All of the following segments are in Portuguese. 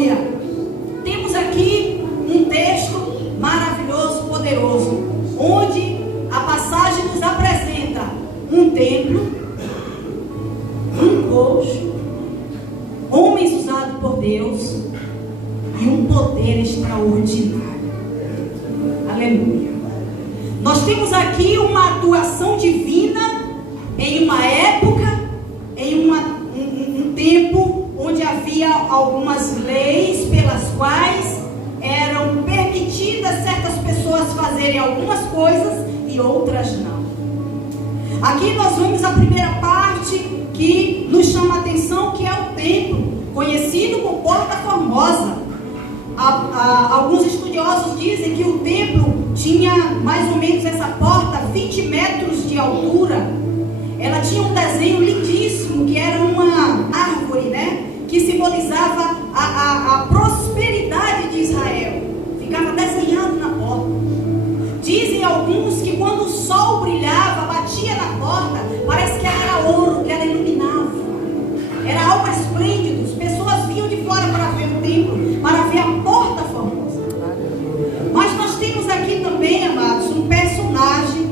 Aleluia. Temos aqui um texto maravilhoso, poderoso, onde a passagem nos apresenta um templo, um coxo, homens usados por Deus e um poder extraordinário. Aleluia. Nós temos aqui uma atuação divina em uma época, em um tempo onde havia algumas leis pelas quais eram permitidas certas pessoas fazerem algumas coisas e outras não. Aqui nós vemos a primeira parte que nos chama a atenção, que é o templo, conhecido como Porta Formosa. Alguns estudiosos dizem que o templo tinha mais ou menos essa porta 20 metros de altura. Ela tinha um desenho lindíssimo, que era uma árvore, né? Que simbolizava a prosperidade de Israel. Ficava desenhado na porta. Dizem alguns que quando o sol brilhava, batia na porta, parece que ela era ouro, que ela iluminava. Era algo esplêndido. As pessoas vinham de fora para ver o templo, para ver a Porta Formosa. Mas nós temos aqui também, amados, um personagem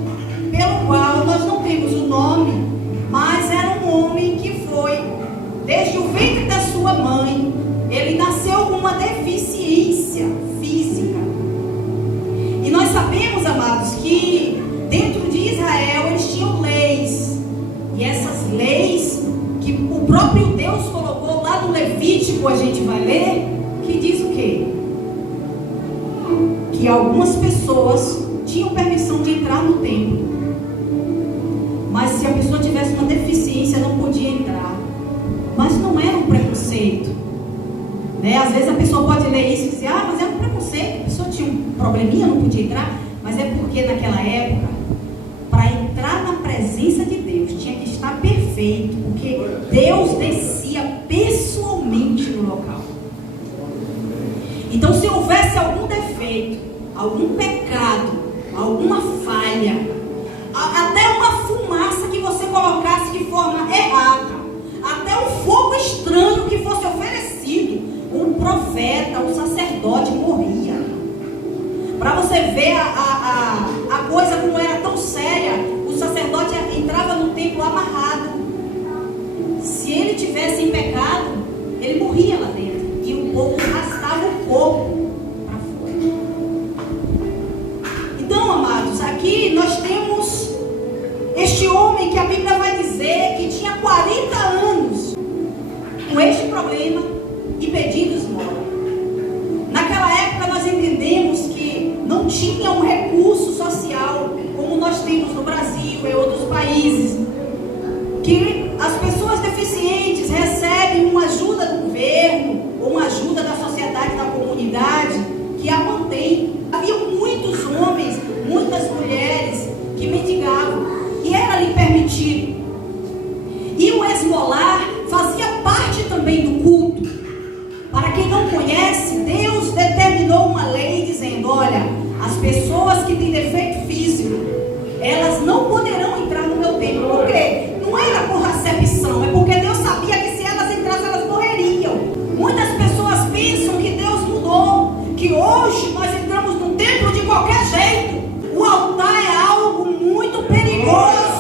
pelo qual nós não temos o nome, mas era um homem que foi, desde o ventre da sua mãe, ele nasceu com uma deficiência física. E nós sabemos, amados, que dentro de Israel eles tinham leis. E essas leis que o próprio Deus colocou lá no Levítico, a gente vai ler, que diz o quê? Que algumas pessoas tinham permissão de entrar no templo, mas se a pessoa tivesse uma deficiência não podia entrar. Mas não era um preconceito, né? Às vezes a pessoa pode ler isso e dizer, mas é um preconceito, a pessoa tinha um probleminha, não podia entrar. Mas é porque naquela época, para entrar na presença de Deus, tinha que estar perfeito, porque Deus descia pessoalmente no local. Então, se houvesse algum defeito, algum pecado, alguma falha, até uma fumaça que você colocasse de forma errada, até um fogo estranho que fosse oferecido, um profeta, um sacerdote morria. Para você ver a coisa como era tão séria, o sacerdote entrava no templo amarrado. Se ele tivesse em pecado, ele morria lá dentro. E o povo arrastava o corpo para fora. Então, amados, aqui nós temos este homem que a Bíblia vai dizer que tinha 40 anos com este problema e pedindo esmola. Naquela época nós entendemos que não tinha um recurso social como nós temos no Brasil e outros países, que as pessoas deficientes recebem uma ajuda do governo ou uma ajuda da sociedade, da comunidade, que a mantém. Havia muitos homens, muitas mulheres que mendigavam, e era-lhe permitido. E o esmolar fazia parte também do culto. Para quem não conhece, Deus determinou uma lei dizendo, olha, as pessoas que têm defeito físico, elas não poderão entrar no meu templo. Por quê? Não era por recepção, é porque Deus sabia que se elas entrassem, elas morreriam. Muitas pessoas pensam que Deus mudou, que hoje nós entramos no templo de qualquer jeito. O altar é algo muito perigoso.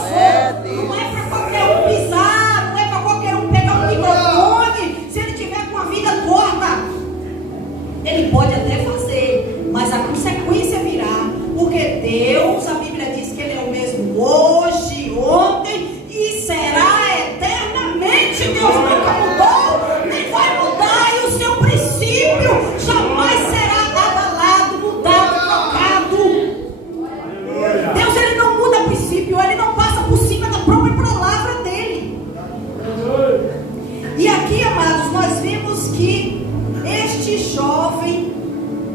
Não é para qualquer um pisar, não é para qualquer um pegar um microfone. Se ele tiver com a vida torta, ele pode até fazer, mas a consequência virá, porque Deus, a Bíblia diz que Ele é o mesmo hoje, ontem e será eternamente. Deus nunca mudou, nem vai mudar, e o seu princípio jamais será abalado, mudado, trocado. Deus, Ele não muda princípio, Ele não passa por cima da própria palavra dEle. E aqui, amados, nós vemos que este jovem,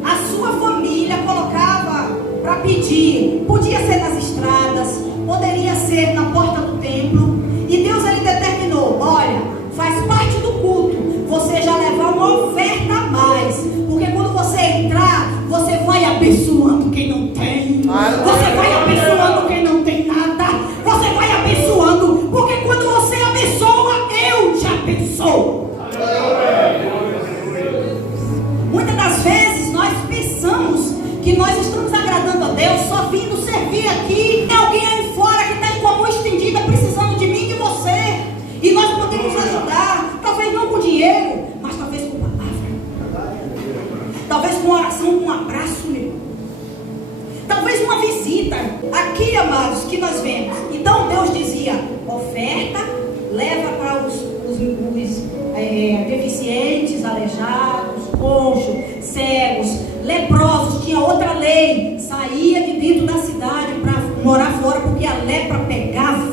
a sua família colocava para pedir, podia ser nas estradas, poderia ser na porta do templo, e Deus ali determinou, olha, faz parte do culto, você já levar uma oferta a mais, porque quando você entrar, você vai abençoando quem não tem, você vai abençoando quem não tem nada, você vai abençoando, porque quando você abençoa, eu te abençoo. aleijados, coxos, cegos, leprosos. Tinha outra lei, saía de dentro da cidade para morar fora, porque a lepra pegava,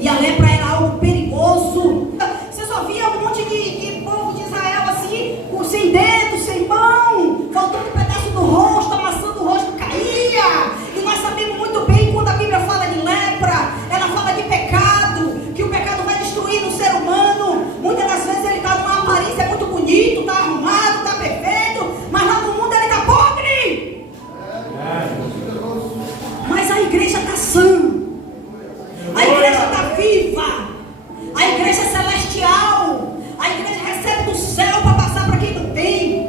e a lepra era algo perigoso. Você só via um monte de povo de Israel assim, sem dedo, sem mão, faltando um pedaço do rosto, amassando o rosto, caía. E nós sabemos muito bem, quando a Bíblia fala de lepra, ela fala de pecado, que o pecado vai destruir o ser humano. Muitas das vezes ele está numa aparência muito bonito, está arrumado, está perfeito, mas lá no mundo ele está pobre. Mas a igreja está sã, a igreja está viva, a igreja é celestial, a igreja recebe do céu para passar para quem não tem.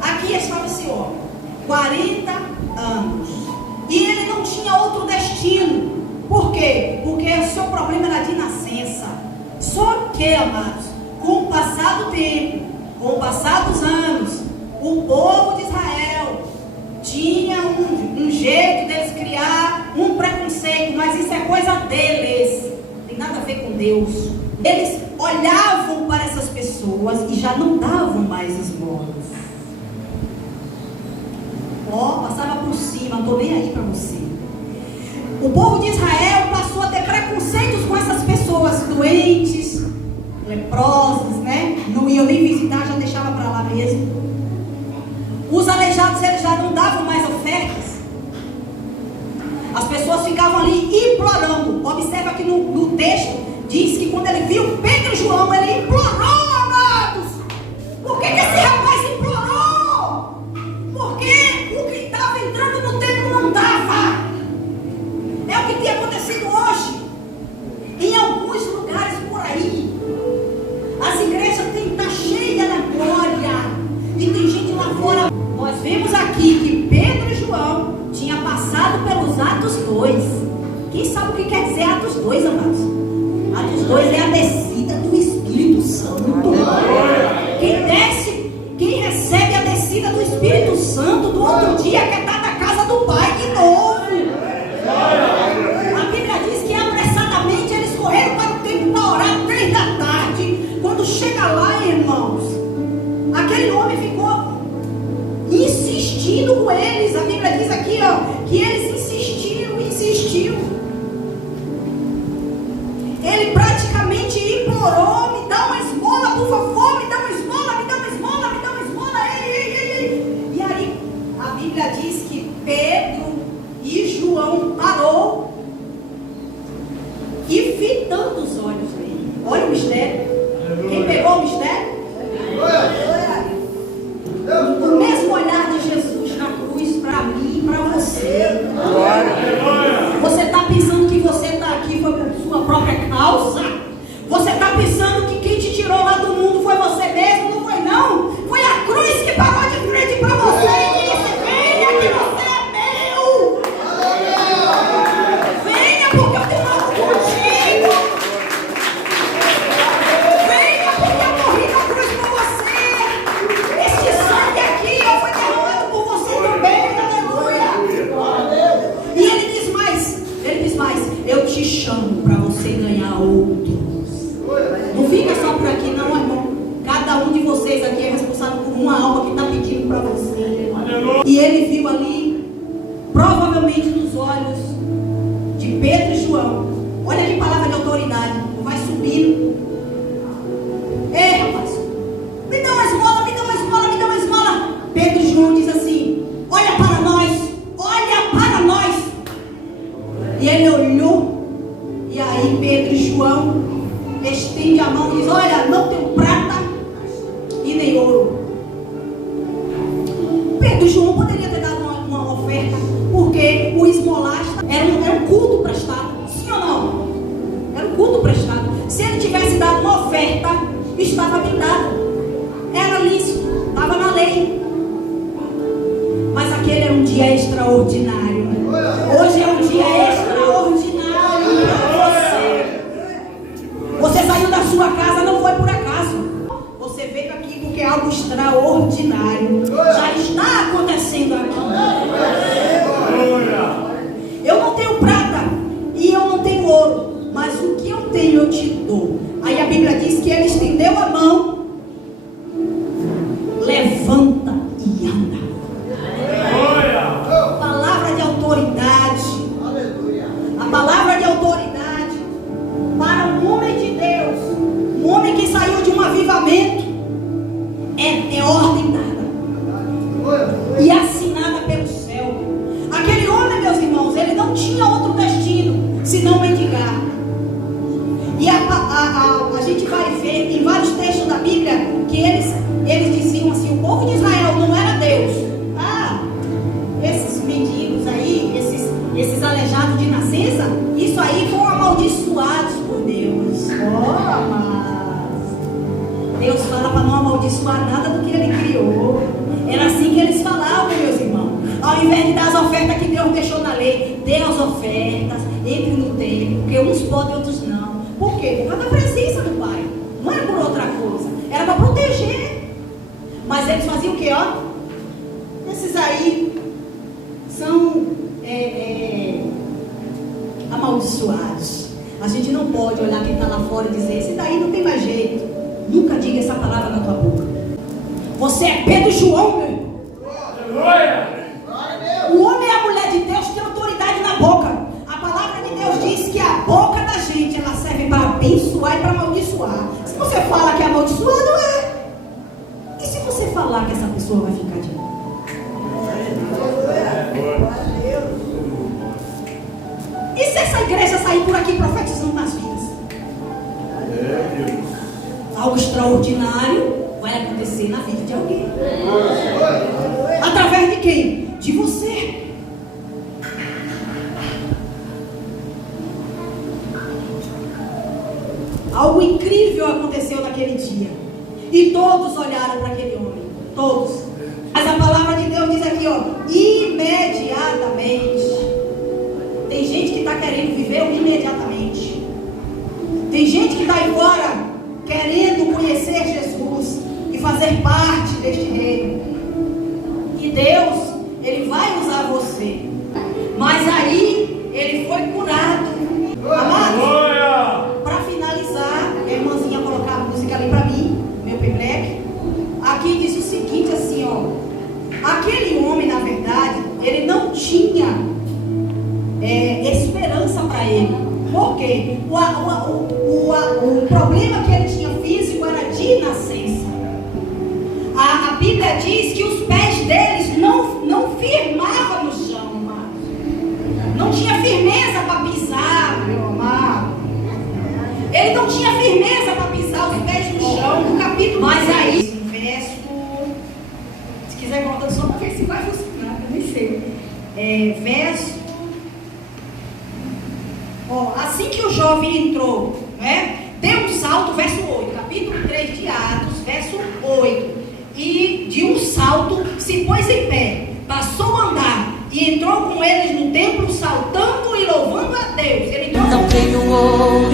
Aqui estava esse homem, 40 anos, e ele não tinha outro destino. Por quê? Porque o seu problema era de nascença. Só que, amados, com o passar do tempo, com o passar dos anos, o povo de Israel tinha um jeito deles criar um preconceito, mas isso é coisa deles, não tem nada a ver com Deus. Eles olhavam para essas pessoas e já não davam mais esmolas. Passava por cima, não estou nem aí para você. O povo de Israel passou a ter preconceitos com essas pessoas doentes, leprosas, né? Não iam nem visitar, já deixava para lá mesmo. Os aleijados, eles já não davam mais ofertas. As pessoas ficavam ali implorando. Observa que no texto diz que quando ele viu Pedro e João, ele implorou, amados. Por que esse rapaz implorou? Porque o que estava entrando no templo não dava. É o que tem acontecido hoje em alguns lugares por aí. As igrejas têm que estar cheias da glória, e tem gente lá fora. Nós vemos aqui que Pedro e João tinham passado pelos Atos 2. Quem sabe o que quer dizer Atos 2, amados? Atos 2 é a descida do Espírito Santo. Quem recebe a descida do Espírito Santo do outro dia quer estar na casa do Pai de novo. A Bíblia diz que apressadamente eles correram para o templo para orar 3 da tarde. Quando chega lá, irmãos, aquele homem ficou insistindo com eles. A Bíblia diz aqui, que eles insistiu. Ele praticamente implorou: me dá uma esmola, por favor, me dá uma esmola, me dá uma esmola, me dá uma esmola. Ei. E aí a Bíblia diz que Pedro e João parou e fitando os olhos dele. Olha o mistério. Quem pegou o mistério? O mesmo olhar de Jesus na cruz para mim e para você. Você está pensando que você está aqui foi por sua própria causa? Você está pensando que quem te tirou lá do mundo foi você mesmo? Não foi, não. Foi a cruz que parou de frente para você e disse: venha que você é meu. Venha porque eu tenho algo contigo. Venha porque eu morri na cruz por você. Este sangue aqui foi derramado por você também. Aleluia. E ele diz mais: eu te chamo para você ganhar outros. Não fica só por aqui não, irmão. Cada um de vocês aqui é responsável por uma alma que está pedindo para você. E ele viu ali, provavelmente nos olhos de Pedro e João. Olha que palavra de autoridade. Vai subindo. Ei, rapaz, me dá uma esmola, me dá uma esmola, me dá uma esmola. Pedro e João diz assim: olha para nós, olha para nós. E ele olhou, e aí Pedro e João estende a mão e diz: olha, não tenho prata e nem ouro. Pedro e João poderiam ter dado uma oferta, porque o esmolasta era um culto prestado, sim ou não? Era um culto prestado. Se ele tivesse dado uma oferta, estava bem dado, era lícito, estava na lei. Mas aquele era um dia extraordinário. Hoje é um dia extraordinário para você. Você saiu da sua casa, não foi por acaso. Você veio aqui porque é algo extraordinário já está acontecendo aqui. Eu não tenho prata e eu não tenho ouro, mas o que eu tenho eu te dou. Aí a Bíblia diz que ele estendeu a mão para não amaldiçoar nada do que ele criou. Era assim que eles falavam, meus irmãos. Ao invés de dar as ofertas que Deus deixou na lei, dê as ofertas, entre no templo, porque uns podem, outros não. Por quê? Por causa da presença do Pai. Não era por outra coisa. Era para proteger. Mas eles faziam o quê, ó? Esses aí são amaldiçoados. A gente não pode olhar quem está lá fora e dizer, esse daí não tem mais jeito. Nunca diga essa palavra na tua boca. Você é Pedro e João, meu irmão. O homem e a mulher de Deus têm autoridade na boca. A palavra de Deus diz que a boca da gente, ela serve para abençoar e para amaldiçoar. Se você fala que é amaldiçoado, e se você falar que essa pessoa vai ficar de boa? E se essa igreja sair por aqui profetizando nas vidas? Algo extraordinário vai acontecer na vida de alguém. Através de quem? De você. Algo incrível aconteceu naquele dia. E todos olharam para aquele homem. Todos. Mas a palavra de Deus diz aqui, ó, imediatamente. Tem gente que está querendo viver o imediatamente. Tem gente que está aí fora querendo conhecer Jesus e fazer parte deste reino. E Deus, Ele vai usar você. Mas aí, Ele foi curado. Amado, para finalizar, a irmãzinha colocar a música ali para mim, meu pendrive. Aqui diz o seguinte assim, ó. Aquele homem, na verdade, ele não tinha esperança para ele. Por quê? O problema que ele tinha físico era de nascença. A Bíblia diz que os pés deles não firmavam no chão, amado. Não tinha firmeza para pisar, meu amado. Ele não tinha firmeza para pisar os pés no chão, no capítulo. Mas aí, verso, se quiser colocar só para ver se vai funcionar, eu nem sei. Verso. Assim que o jovem entrou, né, deu um salto, verso 8, capítulo 3 de Atos, verso 8, e de um salto se pôs em pé, passou a andar e entrou com eles no templo, saltando e louvando a Deus. Ele entrou. Não tenho ouro